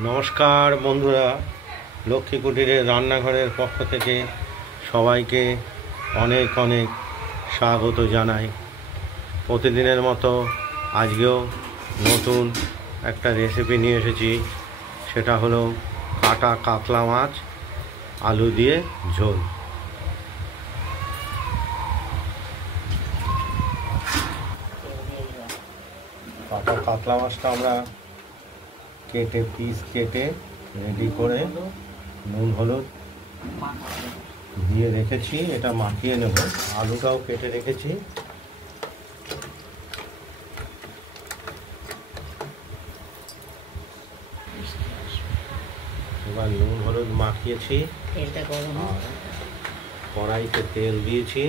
নমস্কার বন্ধুরা, লক্ষ্মী কুটিরের রান্নাঘরের পক্ষ থেকে সবাইকে অনেক অনেক স্বাগত জানাই। প্রতিদিনের মতো আজকেও নতুন একটা রেসিপি নিয়ে এসেছি। সেটা হলো কাটা কাতলা মাছ আলু দিয়ে ঝোল। কাটা কাতলা মাছটা আমরা পিস কেটে রেডি করে নুন হলুদ দিয়ে রেখেছি, এটা মাখিয়ে নেব। আলুটাও কেটে রেখেছি। এবার নুন হলুদ মাখিয়েছি, কড়াইতে তেল দিয়েছি।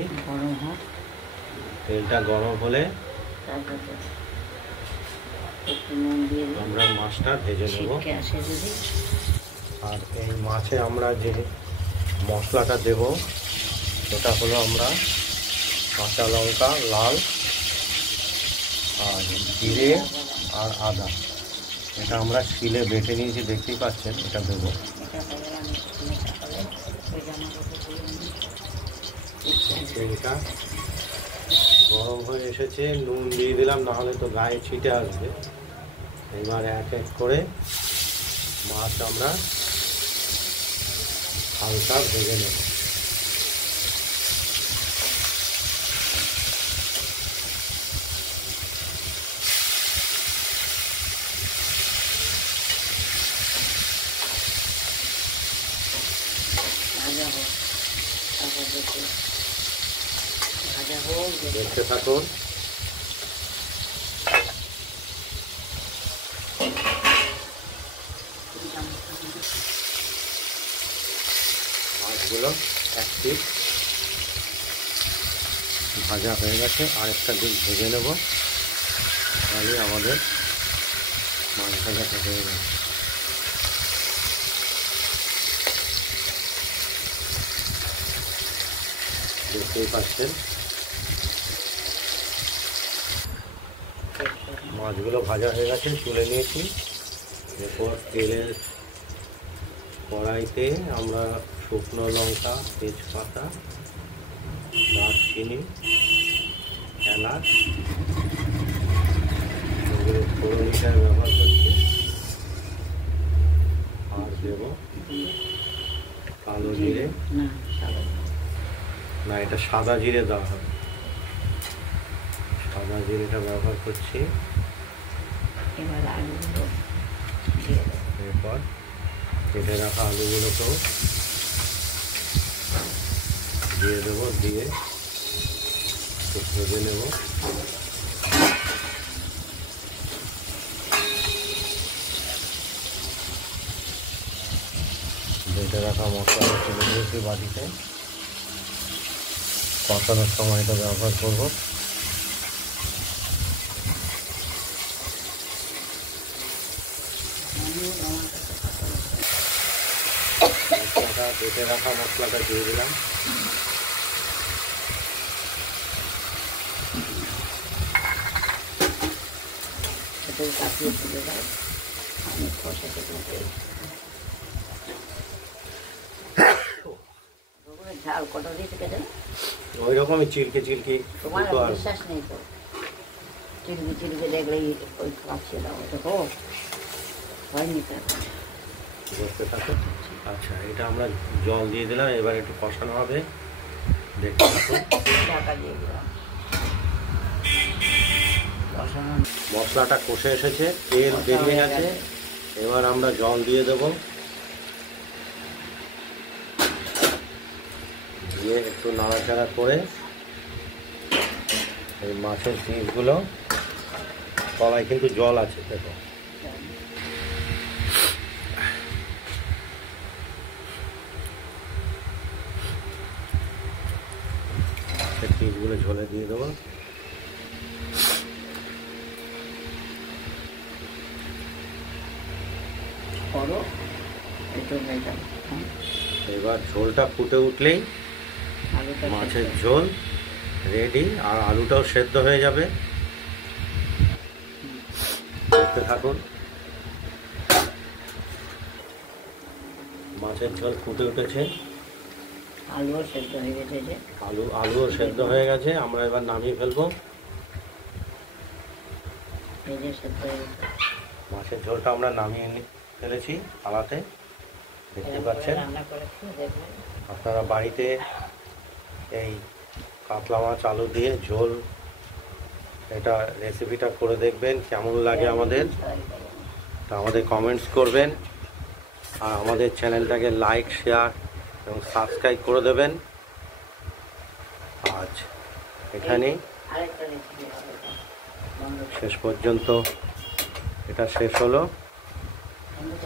তেলটা গরম হলে আমরা মাছটা ভেজে নেব। আর এই মাছে আমরা যে মশলাটা দেব সেটা হলো আমরা কাঁচা লঙ্কা, লাল আর জিরে আর আদা, এটা আমরা শিলে বেটে নিয়েছি, দেখতেই পাচ্ছেন। এটা দেবো। তেলটা গরম হয়ে এসেছে, নুন দিয়ে দিলাম, নাহলে তো গায়ে ছিটে আসবে। এবার এক এক করে মাছ আমরা হালকা ভেজে নেব। দেখতে থাকুন। মাছগুলো এক পিস ভাজা হয়ে গেছে, আরেকটা দিক ভেজে নেব, তাহলে আমাদের মাছ ভাজাটা হয়ে গেছে। দেখতেই পাচ্ছেন মাছগুলো ভাজা হয়ে গেছে, তুলে নিয়েছি। এরপর তেলের কড়াইতে আমরা শুকনো লঙ্কা, তেজপাতা, দারচিনি, এলাচ এগুলো ফোড়নিটা ব্যবহার করছি। আর দেব কালো জিরে, না এটা সাদা জিরে দেওয়া হবে। সাদা জিরেটা ব্যবহার করছি। এরপর কেটে রাখা আলুগুলোকেও দিয়ে দেবো, দিয়ে ভেজে নেব। বেটে রাখা মশলা তুলে দিয়েছি বাটিতে। কষানোর সময় এটা ব্যবহার করব। বেটে রাখা মশলাটা দিয়ে দিলাম। ওই রকমই চিলকে চিলকে। বিশ্বাস নেই তো, চিলকে চিলকে দেখলেই ওই খাচ্ছে না, ওটা হোক হয়নি। বসতে থাকুন। আচ্ছা, এটা আমরা জল দিয়ে দিলাম, এবার একটু কষানো হবে, দেখতে থাকুন। মশলাটা কষে এসেছে, তেল বেরিয়ে গেছে। এবার আমরা জল দিয়ে দেব, দিয়ে একটু নাড়াচাড়া করে এই মাছের পিসগুলো, তলায় কিন্তু জল আছে, দেখো। পিসগুলো ঝোলে দিয়ে দেবো। এবার ঝোলটা ফুটে উঠলেই মাছের ঝোল রেডি, আর আলুটাও সেদ্ধ হয়ে যাবে। দেখতে থাকুন। মাছের ঝোল ফুটে উঠেছে, আলুও সেদ্ধ হয়ে গেছে যে। আলুও সেদ্ধ হয়ে গেছে। আমরা এবার নামিয়ে ফেলবো। এই যে সেদ্ধ হয়ে গেছে। মাছের ঝোলটা আমরা নামিয়ে ফেলেছি থালাতে, দেখতে এরকম করে পাচ্ছেন। রান্না করে খেয়ে দেখবেন। আপনারা বাড়িতে এই কাতলা মাছ আলু দিয়ে ঝোল এটা রেসিপিটা করে দেখবেন, কেমন লাগে আমাদের। তা আমাদের কমেন্টস করবেন, আর আমাদের চ্যানেলটাকে লাইক, শেয়ার এবং সাবস্ক্রাইব করে দেবেন। আজ এখানেই আরেকটা রেসিপি হবে বন্ধ শেষ পর্যন্ত এটা শেষ হলো। বন্ধ